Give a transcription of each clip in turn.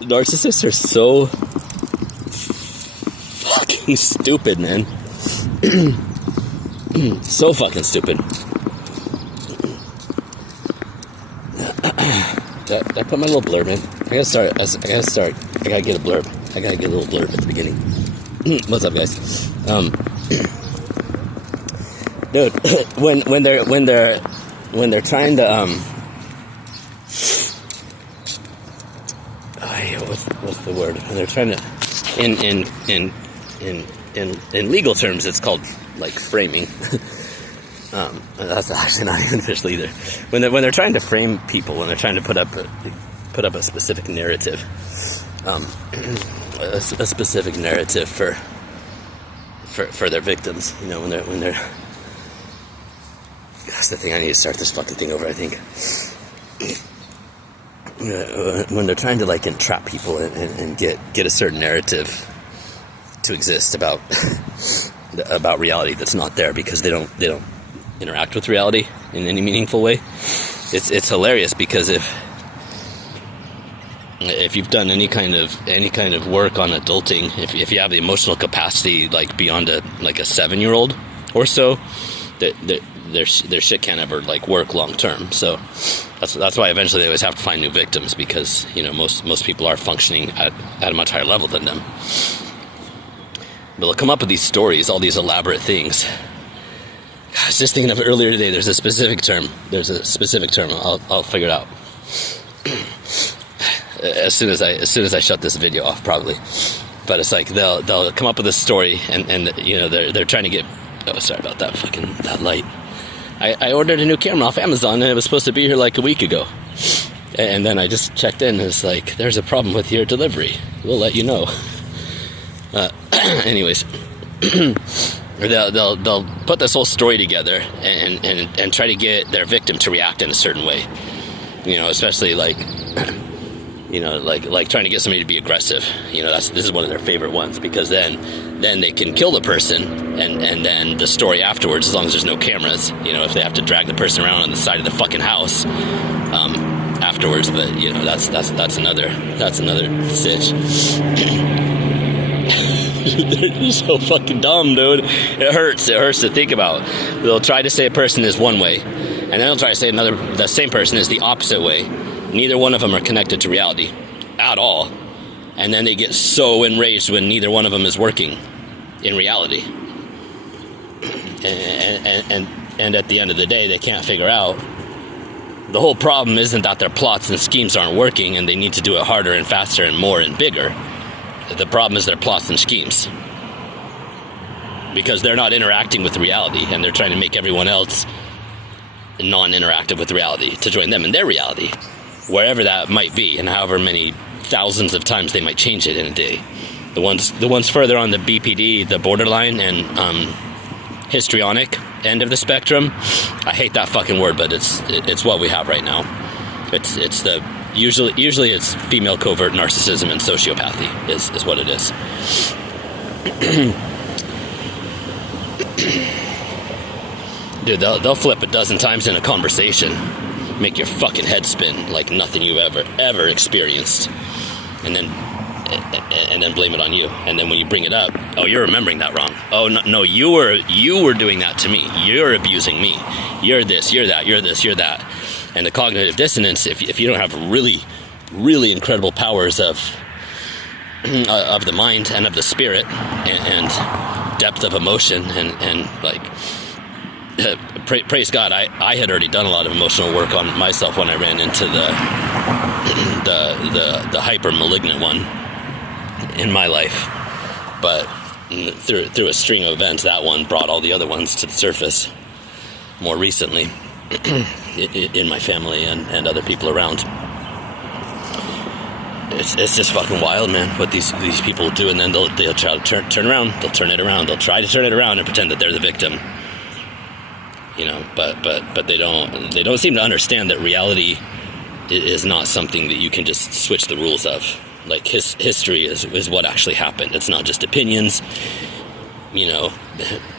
Narcissists are so fucking stupid, man. So fucking stupid. Did I put my little blurb in? I gotta start. I gotta get a blurb. I gotta get a little blurb at the beginning. What's up, guys? Dude, when they're trying to what's the word? When they're trying to in legal terms, it's called like framing. That's actually not even official either. When they're trying to frame people, when they're trying to put up a specific narrative, a specific narrative for their victims, you know, when they're that's the thing. I need to start this fucking thing over, I think. When they're trying to like entrap people and get a certain narrative to exist about reality that's not there, because they don't interact with reality in any meaningful way. It's hilarious, because if you've done any kind of work on adulting, if you have the emotional capacity like beyond a 7-year-old or so, their shit can't ever like work long term. So that's why eventually they always have to find new victims, because you know most people are functioning at a much higher level than them. But they'll come up with these stories, all these elaborate things. I was just thinking of it earlier today. There's a specific term. I'll figure it out as soon as I shut this video off, probably. But it's like they'll come up with a story, and you know they're trying to get. Oh, sorry about that light. I ordered a new camera off Amazon, and it was supposed to be here like a week ago. And then I just checked in, and it's like, there's a problem with your delivery. We'll let you know. Anyways, they'll put this whole story together and try to get their victim to react in a certain way. You know, especially like, you know, like trying to get somebody to be aggressive. You know, this is one of their favorite ones, because then they can kill the person, and then the story afterwards, as long as there's no cameras, you know, if they have to drag the person around on the side of the fucking house afterwards, but you know, that's another sitch. They're so fucking dumb, dude. It hurts to think about. They'll try to say a person is one way, and then they'll try to say the same person is the opposite way. Neither one of them are connected to reality at all. And then they get so enraged when neither one of them is working in reality. And at the end of the day, they can't figure out the whole problem isn't that their plots and schemes aren't working and they need to do it harder and faster and more and bigger. The problem is their plots and schemes, because they're not interacting with reality, and they're trying to make everyone else non-interactive with reality to join them in their reality, wherever that might be, and however many thousands of times they might change it in a day. The ones further on the BPD, the borderline and histrionic end of the spectrum, I hate that fucking word, but it's what we have right now. It's the usually it's female covert narcissism and sociopathy is what it is. Dude, they'll flip a dozen times in a conversation, make your fucking head spin like nothing you've ever experienced, and then blame it on you. And then when you bring it up, oh, you're remembering that wrong. Oh no, you were doing that to me. You're abusing me. You're this, you're that, you're this, you're that. And the cognitive dissonance, if you don't have really, really incredible powers of the mind and of the spirit and depth of emotion and like, praise God, I had already done a lot of emotional work on myself when I ran into the hyper malignant one in my life. But through a string of events, that one brought all the other ones to the surface more recently. In my family and other people around. It's just fucking wild, man, what these people do. And then they'll try to turn around, they'll turn it around, they'll try to turn it around and pretend that they're the victim, you know. But they don't seem to understand that reality is not something that you can just switch the rules of. Like history is what actually happened. It's not just opinions, you know,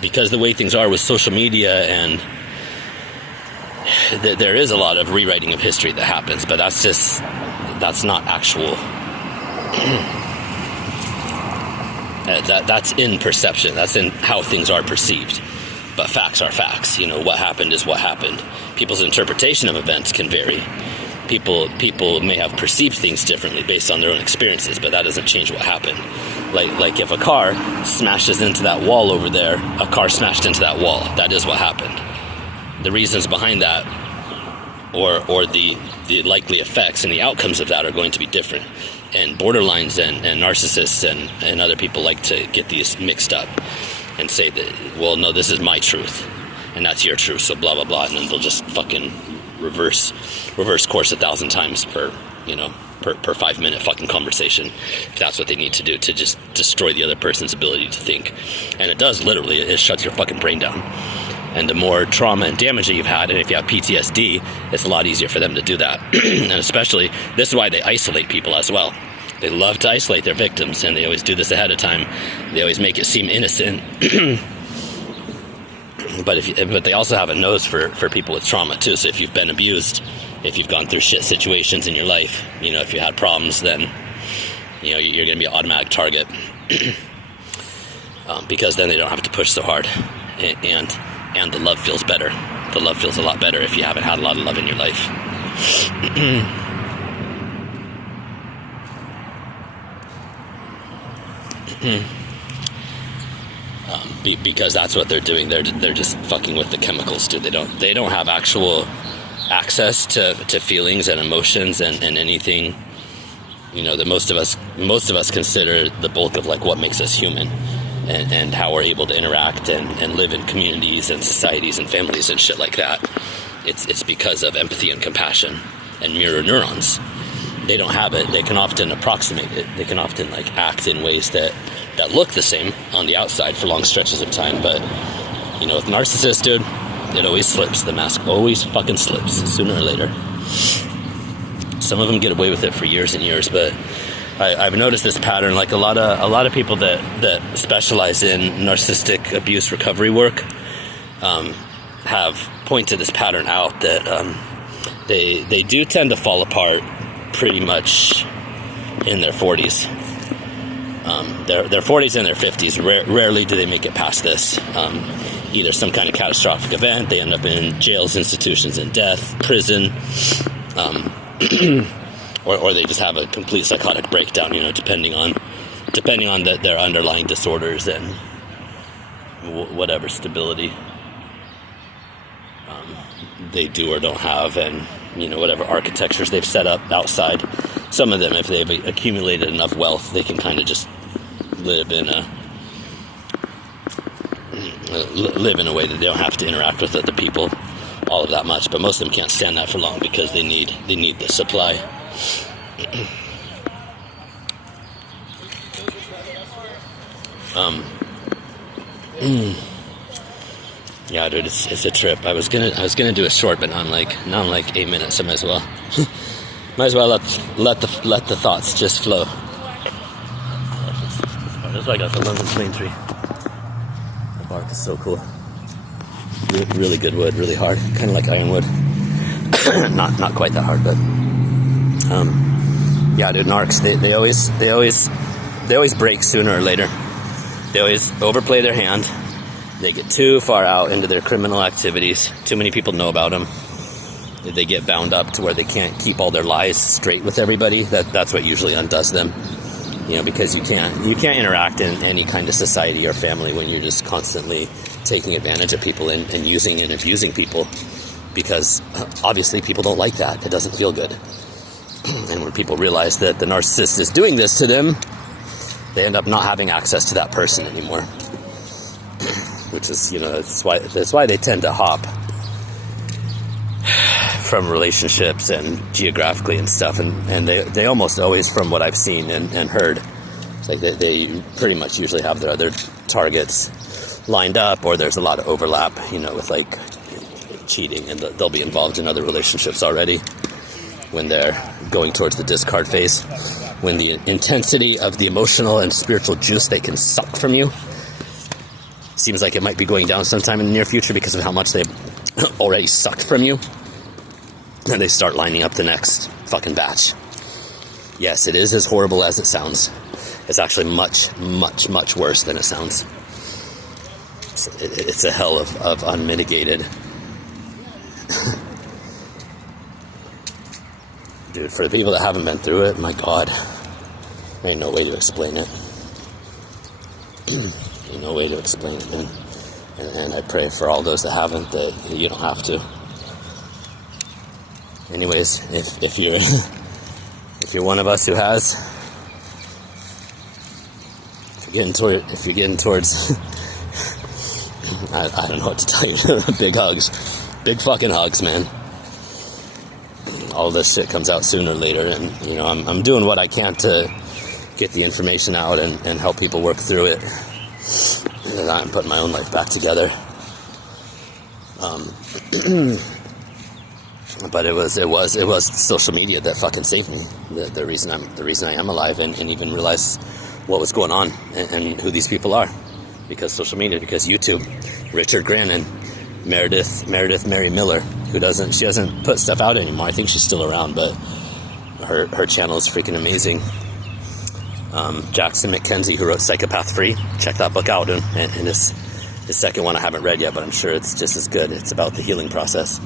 because the way things are with social media and there is a lot of rewriting of history that happens, but that's not actual. That's in perception. That's in how things are perceived. But facts are facts. What happened is what happened. People's interpretation of events can vary. People may have perceived things differently based on their own experiences, but that doesn't change what happened. Like if a car smashes into that wall over there, a car smashed into that wall. That is what happened. The reasons behind that, or the likely effects and the outcomes of that are going to be different. And borderlines and narcissists and other people like to get these mixed up and say that, well, no, this is my truth and that's your truth, so blah blah blah, and then they'll just fucking reverse course 1,000 times per 5-minute fucking conversation, if that's what they need to do to just destroy the other person's ability to think. And it does, literally, it shuts your fucking brain down. And the more trauma and damage that you've had, and if you have PTSD, it's a lot easier for them to do that. And especially, this is why they isolate people as well. They love to isolate their victims, and they always do this ahead of time. They always make it seem innocent. But they also have a nose for people with trauma too. So if you've been abused, if you've gone through shit situations in your life, if you had problems, then you're going to be an automatic target. Because then they don't have to push so hard, and the love feels better. The love feels a lot better if you haven't had a lot of love in your life. Because that's what they're doing. They're just fucking with the chemicals, dude. They don't have actual access to feelings and emotions and anything, that most of us consider the bulk of like what makes us human, and how we're able to interact and live in communities and societies and families and shit like that. It's because of empathy and compassion and mirror neurons. They don't have it. They can often approximate it. They can often act in ways that look the same on the outside for long stretches of time. But with narcissists, dude, it always slips. The mask always fucking slips sooner or later. Some of them get away with it for years and years, but I've noticed this pattern. Like a lot of people that specialize in narcissistic abuse recovery work have pointed this pattern out, that they do tend to fall apart pretty much in their 40s. Their 40s and their 50s. Rarely do they make it past this. Either some kind of catastrophic event, they end up in jails, institutions, and death, prison, or they just have a complete psychotic breakdown. Depending on their underlying disorders and whatever stability they do or don't have, and whatever architectures they've set up outside. Some of them, if they've accumulated enough wealth, they can kind of just live in a way that they don't have to interact with other people all of that much. But most of them can't stand that for long because they need the supply. Yeah, dude, it's a trip. I was gonna do a short, but now I'm like 8 minutes, so might as well let the thoughts just flow. That's why I got the London Plane Tree. The bark is so cool. Really good wood, really hard, kind of like ironwood. not quite that hard, but yeah, dude, narcs. They always break sooner or later. They always overplay their hand. They get too far out into their criminal activities. Too many people know about them. They get bound up to where they can't keep all their lies straight with everybody. That's what usually undoes them. Because you can't interact in any kind of society or family when you're just constantly taking advantage of people and using and abusing people. Because obviously people don't like that. It doesn't feel good. And when people realize that the narcissist is doing this to them, they end up not having access to that person anymore. Which is, that's why they tend to hop from relationships and geographically and stuff, and they almost always, from what I've seen and heard, it's like they pretty much usually have their other targets lined up, or there's a lot of overlap, with cheating, and they'll be involved in other relationships already when they're going towards the discard phase, when the intensity of the emotional and spiritual juice they can suck from you seems like it might be going down sometime in the near future because of how much they've already sucked from you and they start lining up the next fucking batch. Yes, it is as horrible as it sounds. It's actually much, much, much worse than it sounds. It's a hell of unmitigated. Dude, for the people that haven't been through it, my God, there ain't no way to explain it. Ain't no way to explain it, man. And I pray for all those that haven't, that you don't have to. Anyways, if you're if you're one of us who has, if you're getting towards I don't know what to tell you. Big hugs. Big fucking hugs, man. All this shit comes out sooner or later, and you know, I'm doing what I can to get the information out and help people work through it. And I'm putting my own life back together. But it was social media that fucking saved me. The reason I am alive, and even realize what was going on and who these people are, because social media, because YouTube. Richard Grannon, Meredith Mary Miller, she doesn't put stuff out anymore. I think she's still around, but her channel is freaking amazing. Jackson McKenzie, who wrote Psychopath Free, check that book out. And his second one I haven't read yet, but I'm sure it's just as good. It's about the healing process.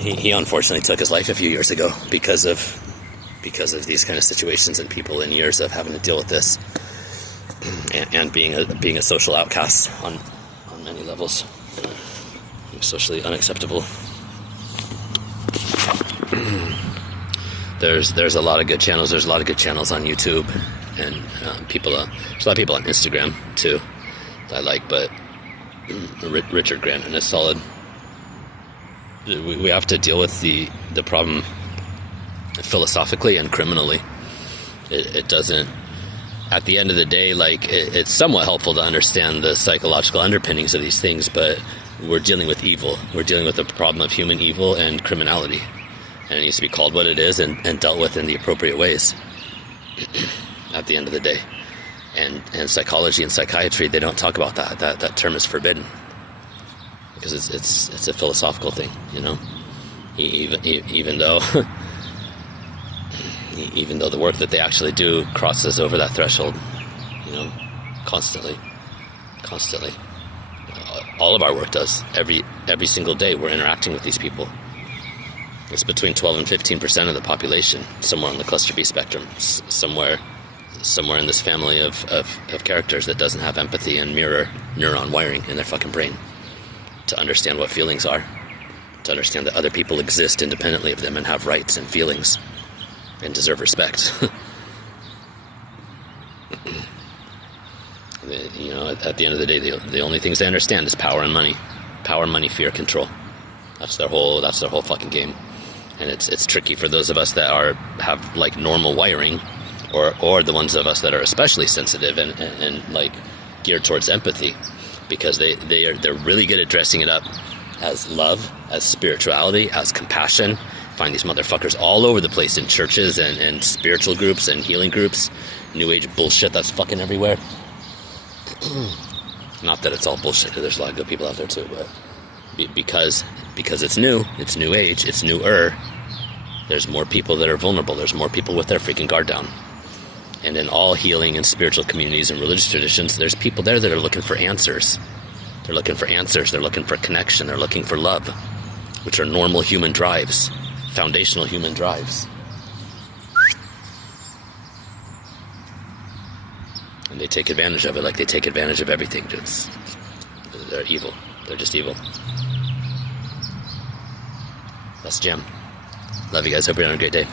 He unfortunately took his life a few years ago because of these kind of situations and people in years of having to deal with this and being a social outcast on many levels, socially unacceptable. There's a lot of good channels. There's a lot of good channels on YouTube, and there's a lot of people on Instagram too that I like, but Richard Grannon is solid. We have to deal with the problem philosophically and criminally. It doesn't, at the end of the day, like, it's somewhat helpful to understand the psychological underpinnings of these things, but we're dealing with evil. We're dealing with the problem of human evil and criminality, and it needs to be called what it is and dealt with in the appropriate ways at the end of the day. And psychology and psychiatry, they don't talk about that. That term is forbidden, because it's a philosophical thing, you know. Even though even though the work that they actually do crosses over that threshold, you know, constantly. All of our work does. Every single day we're interacting with these people. It's between 12 and 15% of the population, somewhere on the cluster B spectrum, somewhere in this family of characters that doesn't have empathy and mirror neuron wiring in their fucking brain to understand what feelings are, to understand that other people exist independently of them and have rights and feelings and deserve respect. You know, at the end of the day, the only things they understand is power and money. Power, money, fear, control. That's their whole fucking game. And it's tricky for those of us that have like normal wiring, or the ones of us that are especially sensitive and like geared towards empathy, because they're really good at dressing it up as love, as spirituality, as compassion. Find these motherfuckers all over the place in churches and spiritual groups and healing groups, new age bullshit that's fucking everywhere. Not that it's all bullshit, there's a lot of good people out there too, but because it's new age, it's newer, there's more people that are vulnerable, there's more people with their freaking guard down. And in all healing and spiritual communities and religious traditions, there's people there that are looking for answers. They're looking for answers, they're looking for connection, they're looking for love, which are normal human drives, foundational human drives. And they take advantage of it like they take advantage of everything. They're evil. They're just evil. That's Jim. Love you guys. Hope you're having a great day.